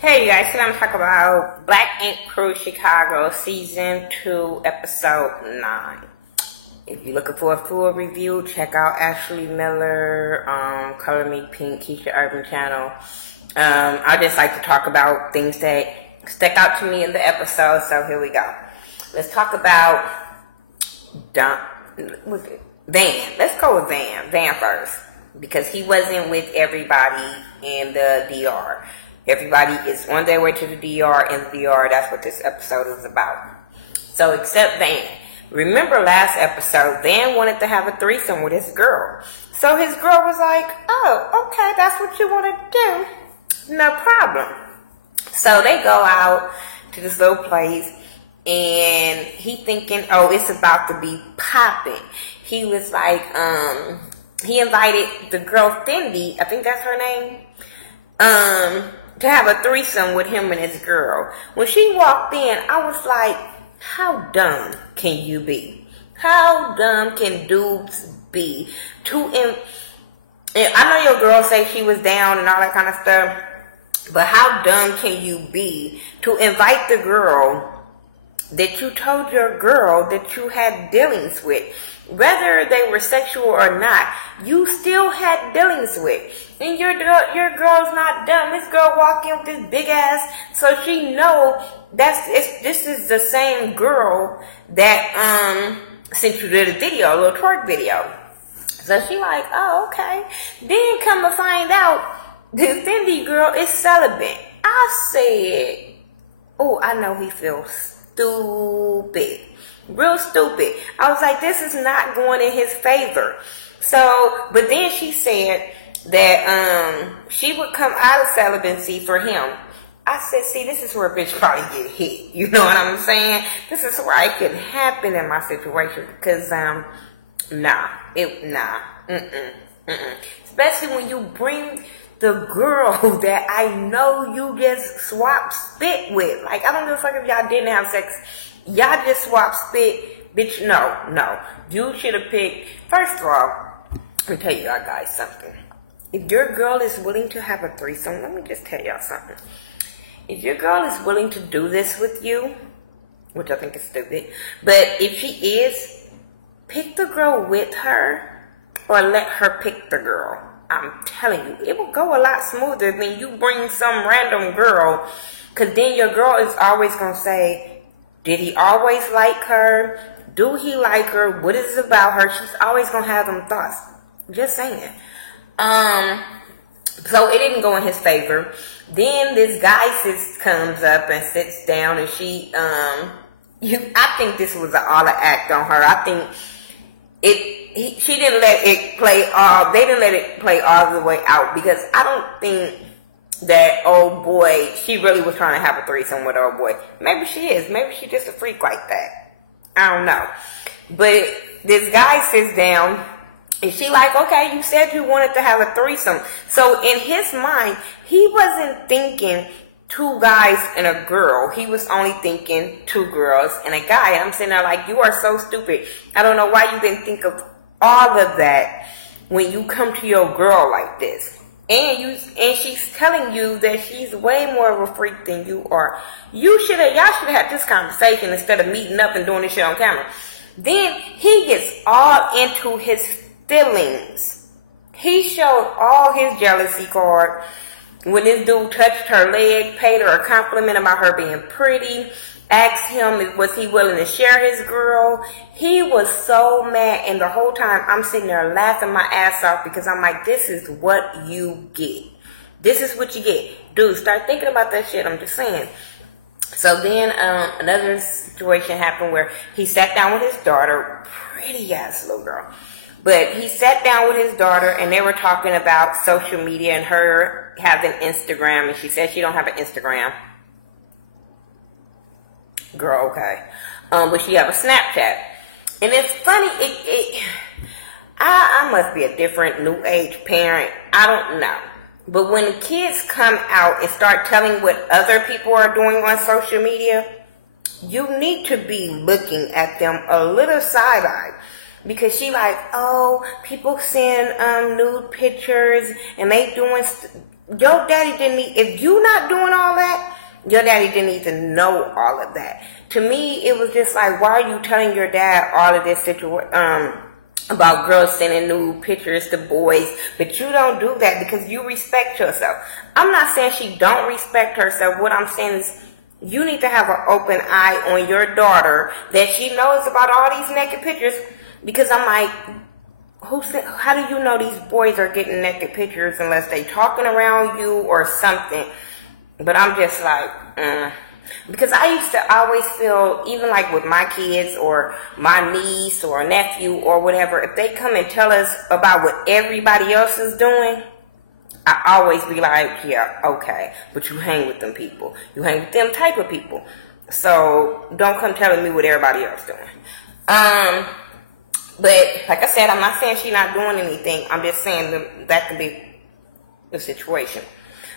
Hey you guys, today I'm talking about Black Ink Crew Chicago Season 2, Episode 9. If you're looking for a full review, check out Ashley Miller, Color Me Pink, Keisha Urban channel. I just like to talk about things that stick out to me in the episode, so here we go. Let's talk about Van. Let's go with Van. Van first, because he wasn't with everybody in the DR. Everybody is on their way to the DR, in the DR. That's what this episode is about. So, except Van. Remember last episode, Van wanted to have a threesome with his girl. So his girl was like, oh, okay, that's what you want to do. No problem. So they go out to this little place, and he thinking, oh, it's about to be popping. He was like, he invited the girl Fendi, I think that's her name, to have a threesome with him and his girl. When she walked in, I was like, how dumb can you be? How dumb can dudes be? I know your girl say she was down and all that kind of stuff, but how dumb can you be to invite the girl that you told your girl that you had dealings with? Whether they were sexual or not, you still had dealings with. And your girl's not dumb. This girl walked in with this big ass, so she know this is the same girl that sent you the video, a little twerk video. So she like, oh, okay. Then come to find out, this Fendi girl is celibate. I said, oh, I know he feels stupid. Real stupid. I was like, this is not going in his favor. So, but then she said that she would come out of celibacy for him. I said, see, this is where a bitch probably get hit. You know what I'm saying? This is where it could happen in my situation. Because, especially when you bring the girl that I know you just swap spit with. Like, I don't give a fuck if y'all didn't have sex. Y'all just swap spit. Bitch, no. You should have picked. First of all, let me tell you guys something. If your girl is willing to have a threesome, let me just tell y'all something. If your girl is willing to do this with you, which I think is stupid, but if she is, pick the girl with her or let her pick the girl. I'm telling you, it will go a lot smoother than you bring some random girl, because then your girl is always going to say, did he always like her? Do he like her? What is it about her? She's always going to have them thoughts. Just saying. So it didn't go in his favor. Then this guy comes up and sits down, and she, I think this was all an act on her. I think she didn't let it play they didn't let it play all the way out, because I don't think that old boy, she really was trying to have a threesome with old boy. Maybe she is. Maybe she's just a freak like that. I don't know. But this guy sits down, and she like, okay, you said you wanted to have a threesome. So in his mind, he wasn't thinking two guys and a girl. He was only thinking two girls and a guy. And I'm sitting there like, you are so stupid. I don't know why you didn't think of all of that when you come to your girl like this. And she's telling you that she's way more of a freak than you are. Y'all should have had this conversation instead of meeting up and doing this shit on camera. Then he gets all into his feelings. He showed all his jealousy card when this dude touched her leg, paid her a compliment about her being pretty, asked him was he willing to share his girl. He was so mad, and the whole time I'm sitting there laughing my ass off, because I'm like, this is what you get. This is what you get. Dude, start thinking about that shit. I'm just saying. So then another situation happened where he sat down with his daughter, pretty ass little girl. But he sat down with his daughter, and they were talking about social media and her having Instagram, and she said she don't have an Instagram. Girl, okay. But she have a Snapchat. And it's funny, I must be a different new age parent. I don't know. But when kids come out and start telling what other people are doing on social media, you need to be looking at them a little side-eye. Because she like, oh, people send nude pictures and they doing your daddy didn't need, if you not doing all that, your daddy didn't need to know all of that. To me, it was just like, why are you telling your dad all of this about girls sending nude pictures to boys, but you don't do that because you respect yourself. I'm not saying she don't respect herself. What I'm saying is you need to have an open eye on your daughter that she knows about all these naked pictures, because I'm like, how do you know these boys are getting naked pictures unless they talking around you or something? But I'm just like, because I used to always feel, even like with my kids or my niece or nephew or whatever, if they come and tell us about what everybody else is doing, I always be like, yeah, okay, but you hang with them people. You hang with them type of people. So don't come telling me what everybody else doing. But like I said, I'm not saying she's not doing anything. I'm just saying that could be the situation.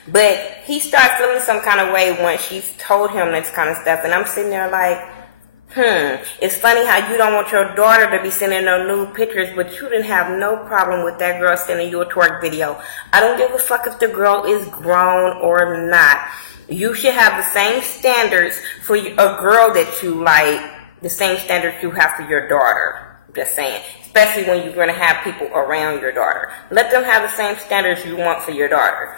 But he starts feeling some kind of way when she's told him this kind of stuff. And I'm sitting there like, it's funny how you don't want your daughter to be sending no nude pictures, but you didn't have no problem with that girl sending you a twerk video. I don't give a fuck if the girl is grown or not. You should have the same standards for a girl that you like, the same standards you have for your daughter. Just saying. Especially when you're going to have people around your daughter. Let them have the same standards you want for your daughter.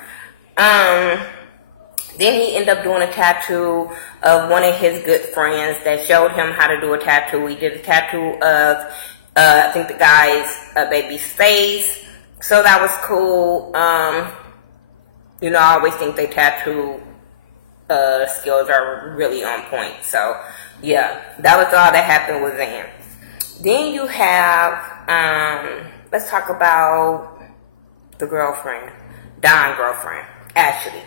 Then he ended up doing a tattoo of one of his good friends that showed him how to do a tattoo. He did a tattoo of, I think the guy's baby's face. So that was cool. You know, I always think they tattoo skills are really on point. So, yeah, that was all that happened with them. Then you have, let's talk about the girlfriend, Don's girlfriend, Ashley.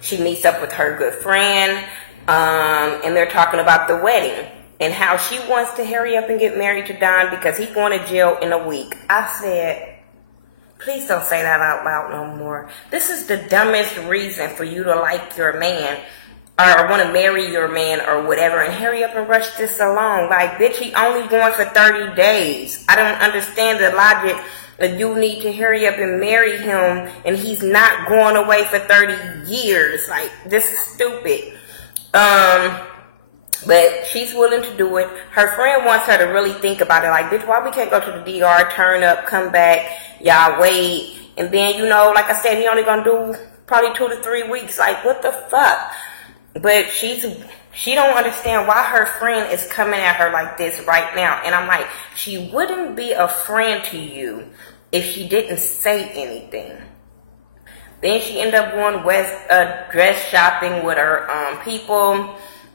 She meets up with her good friend, and they're talking about the wedding and how she wants to hurry up and get married to Don because he's going to jail in a week. I said, please don't say that out loud no more. This is the dumbest reason for you to like your man or want to marry your man or whatever and hurry up and rush this along. Like, bitch, he only going for 30 days. I don't understand the logic that you need to hurry up and marry him and he's not going away for 30 years. Like, this is stupid. But she's willing to do it. Her friend wants her to really think about it. Like, bitch, why we can't go to the DR, turn up, come back, y'all wait. And then, you know, like I said, he only gonna do probably 2 to 3 weeks. Like, what the fuck? But she don't understand why her friend is coming at her like this right now. And I'm like, she wouldn't be a friend to you if she didn't say anything. Then she ended up going dress shopping with her people.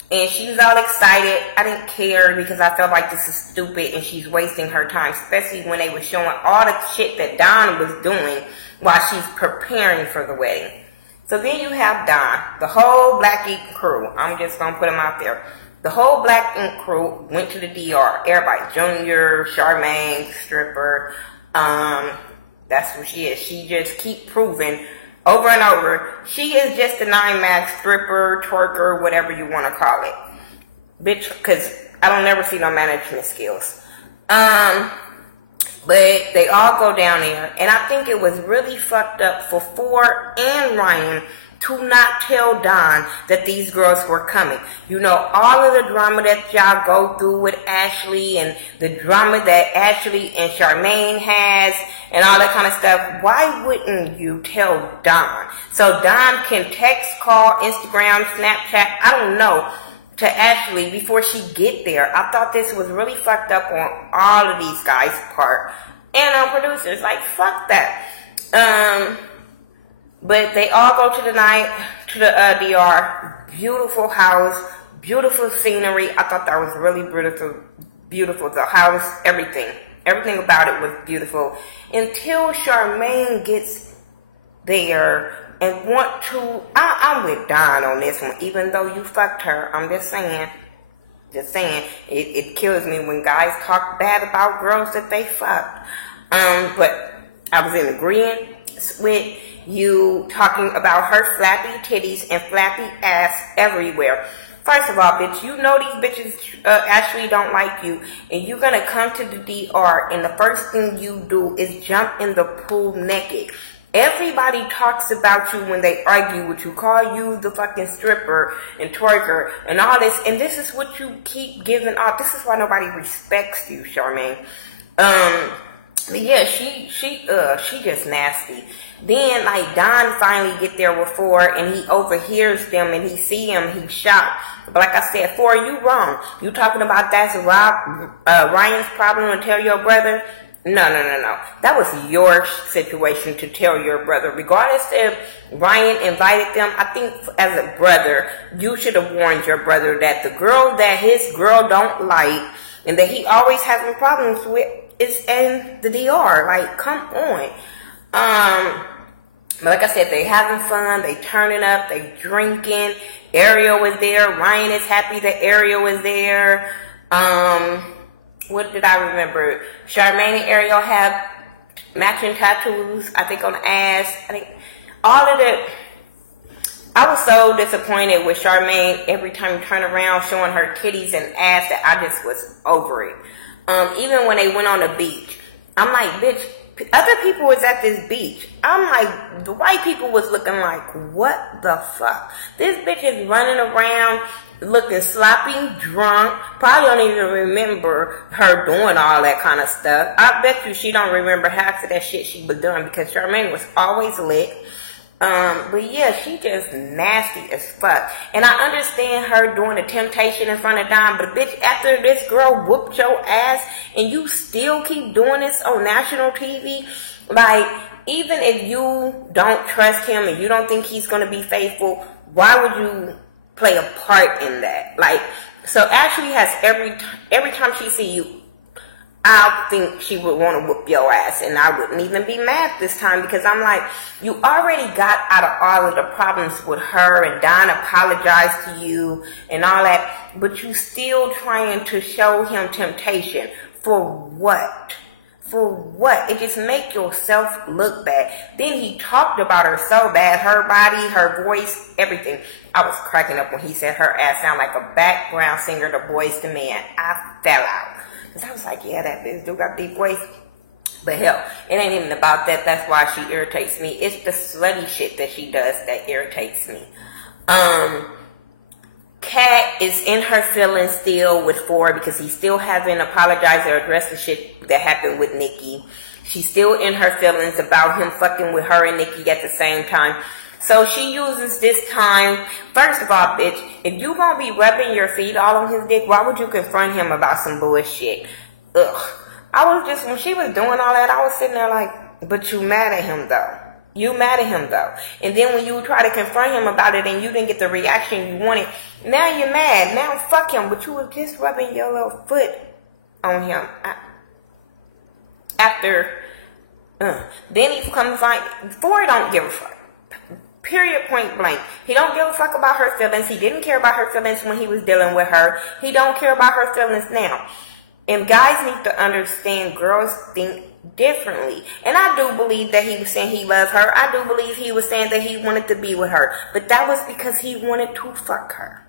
And she was all excited. I didn't care because I felt like this is stupid and she's wasting her time. Especially when they were showing all the shit that Don was doing while she's preparing for the wedding. So then you have Don, the whole Black Ink crew. I'm just going to put them out there. The whole Black Ink crew went to the DR. Everybody, Junior, Charmaine, stripper. That's who she is. She just keep proving over and over. She is just a 9-max stripper, twerker, whatever you want to call it. Bitch, because I don't never see no management skills. But they all go down there. And I think it was really fucked up for Ford and Ryan to not tell Don that these girls were coming. You know, all of the drama that y'all go through with Ashley and the drama that Ashley and Charmaine has and all that kind of stuff. Why wouldn't you tell Don? So Don can text, call, Instagram, Snapchat, I don't know, to Ashley before she get there. I thought this was really fucked up on all of these guys' part. And on producers. Like, fuck that. But they all go to the DR. Beautiful house, beautiful scenery. I thought that was really beautiful. The house, everything about it was beautiful. Until Charmaine gets there and want to. I'm with Don on this one, even though you fucked her. I'm just saying. It kills me when guys talk bad about girls that they fucked. But I was in agreement with you talking about her flappy titties and flappy ass everywhere. First of all, bitch, you know these bitches actually don't like you, and you're gonna come to the DR, and the first thing you do is jump in the pool naked. Everybody talks about you when they argue with you, call you the fucking stripper and twerker and all this, and this is what you keep giving off. This is why nobody respects you, Charmaine. But yeah, she just nasty. Then like Don finally get there with Four, and he overhears them, and he see him, he's shocked. But like I said, Four, you wrong. You talking about that's Ryan's problem to tell your brother? No. That was your situation to tell your brother. Regardless if Ryan invited them, I think as a brother, you should have warned your brother that the girl that his girl don't like and that he always having problems with is in the DR. Like, come on. But like I said, they having fun, they turning up, they drinking. Ariel was there. Ryan is happy that Ariel was there. What did I remember? Charmaine and Ariel have matching tattoos, I think on the ass. I think all of it. I was so disappointed with Charmaine every time you turn around showing her titties and ass that I just was over it. Even when they went on the beach, I'm like, bitch, other people was at this beach. I'm like, the white people was looking like, what the fuck? This bitch is running around looking sloppy, drunk. Probably don't even remember her doing all that kind of stuff. I bet you she don't remember half of that shit she was doing because Charmaine was always lit. But yeah, she just nasty as fuck. And I understand her doing the temptation in front of Don, but bitch, after this girl whooped your ass and you still keep doing this on national TV, like, even if you don't trust him and you don't think he's gonna be faithful, why would you play a part in that? Like, so Ashley has every time she see you, I think she would want to whoop your ass, and I wouldn't even be mad this time because I'm like, you already got out of all of the problems with her, and Don apologized to you and all that, but you still trying to show him temptation. For what? For what? It just make yourself look bad. Then he talked about her so bad, her body, her voice, everything. I was cracking up when he said her ass sound like a background singer to Boyz II Men. I fell out. I was like, yeah, that bitch do got deep voice. But hell, it ain't even about that. That's why she irritates me. It's the slutty shit that she does that irritates me. Kat is in her feelings still with Four because he still haven't apologized or addressed the shit that happened with Nikki. She's still in her feelings about him fucking with her and Nikki at the same time. So she uses this time. First of all, bitch, if you gonna be rubbing your feet all on his dick, why would you confront him about some bullshit? Ugh. I was just, when she was doing all that, I was sitting there like, but you mad at him though. You mad at him though. And then when you try to confront him about it and you didn't get the reaction you wanted, now you're mad. Now fuck him. But you were just rubbing your little foot on him. Then he comes like, Four don't give a fuck. Period, point blank. He don't give a fuck about her feelings. He didn't care about her feelings when he was dealing with her. He don't care about her feelings now. And guys need to understand girls think differently. And I do believe that he was saying he loved her. I do believe he was saying that he wanted to be with her. But that was because he wanted to fuck her.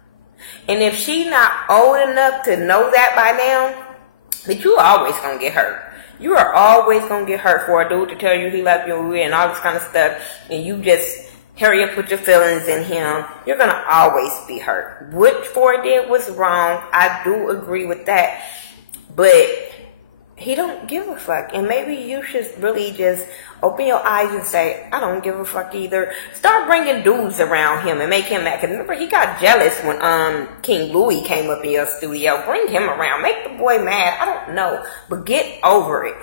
And if she not old enough to know that by now, that you always gonna get hurt. You are always gonna get hurt for a dude to tell you he loved you and all this kind of stuff. And you just hurry up with your feelings in him. You're gonna always be hurt. What Four did was wrong. I do agree with that. But he don't give a fuck. And maybe you should really just open your eyes and say, I don't give a fuck either. Start bringing dudes around him and make him mad. Because remember, he got jealous when King Louis came up in your studio. Bring him around. Make the boy mad. I don't know. But get over it.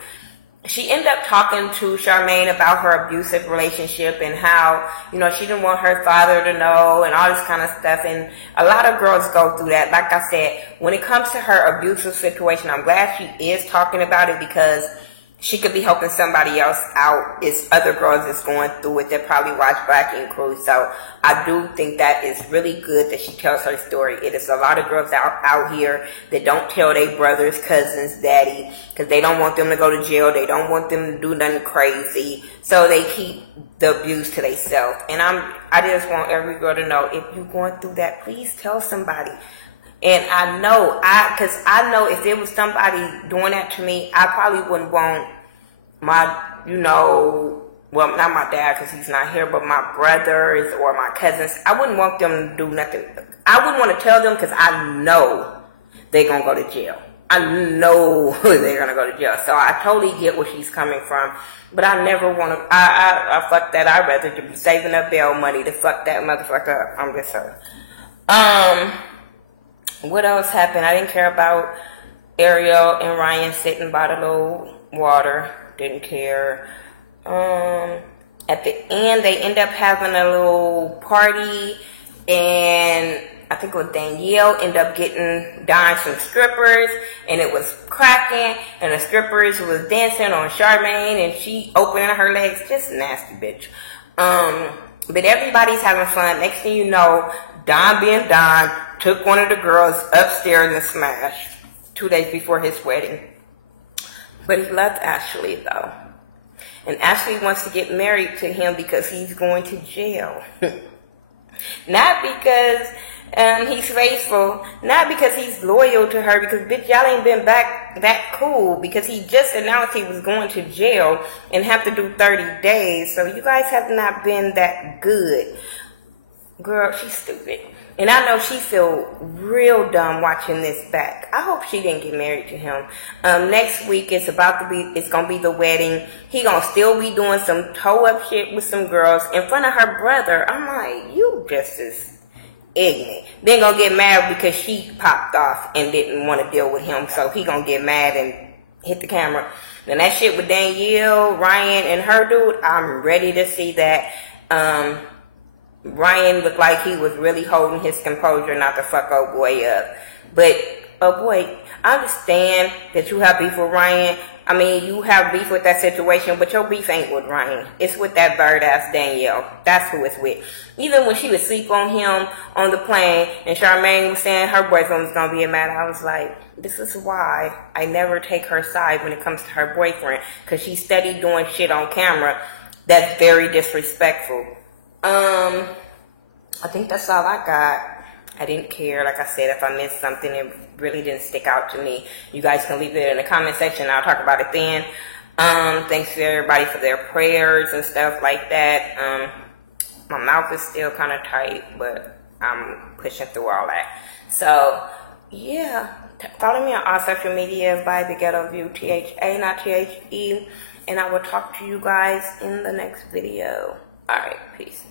She ended up talking to Charmaine about her abusive relationship and how, you know, she didn't want her father to know and all this kind of stuff. And a lot of girls go through that. Like I said, when it comes to her abusive situation, I'm glad she is talking about it because she could be helping somebody else out. It's other girls that's going through it that probably watch Black Ink Crew. So I do think that is really good that she tells her story. It is a lot of girls out here that don't tell their brothers, cousins, daddy, because they don't want them to go to jail. They don't want them to do nothing crazy. So they keep the abuse to themselves. And I just want every girl to know, if you're going through that, please tell somebody. And I know, because I know if it was somebody doing that to me, I probably wouldn't want my, well, not my dad because he's not here, but my brothers or my cousins, I wouldn't want them to do nothing. I wouldn't want to tell them because I know they're going to go to jail. I know they're going to go to jail. So I totally get where she's coming from. But I never want to, I fuck that. I'd rather to be saving up bail money to fuck that motherfucker up. I'm just saying. What else happened? I didn't care about Ariel and Ryan sitting by the little water. Didn't care. At the end, they end up having a little party, and I think it was Danielle ended up getting Don some strippers, and it was cracking, and the strippers was dancing on Charmaine, and she opening her legs, just nasty bitch. But everybody's having fun. Next thing you know, Don being Don took one of the girls upstairs and smashed 2 days before his wedding. But he loved Ashley though. And Ashley wants to get married to him because he's going to jail. Not because he's faithful, not because he's loyal to her, because bitch, y'all ain't been back that cool, because he just announced he was going to jail and have to do 30 days. So you guys have not been that good. Girl, she's stupid. And I know she feel real dumb watching this back. I hope she didn't get married to him. Next week it's gonna be the wedding. He gonna still be doing some toe up shit with some girls in front of her brother. I'm like, you just as ignorant. Then gonna get mad because she popped off and didn't want to deal with him. So he gonna get mad and hit the camera. Then that shit with Danielle, Ryan, and her dude, I'm ready to see that. Ryan looked like he was really holding his composure not to fuck old boy up. But, oh boy, I understand that you have beef with Ryan. I mean, you have beef with that situation, but your beef ain't with Ryan. It's with that bird-ass Danielle. That's who it's with. Even when she would sleep on him on the plane, and Charmaine was saying her boyfriend was going to be mad, I was like, this is why I never take her side when it comes to her boyfriend, because she's steady doing shit on camera that's very disrespectful. I think that's all I got. I didn't care. Like I said, if I missed something, it really didn't stick out to me. You guys can leave it in the comment section. I'll talk about it then. Thanks to everybody for their prayers and stuff like that. My mouth is still kind of tight, but I'm pushing through all that. So, yeah. Follow me on all social media by The Ghetto View, THA, not THE. And I will talk to you guys in the next video. Alright, peace.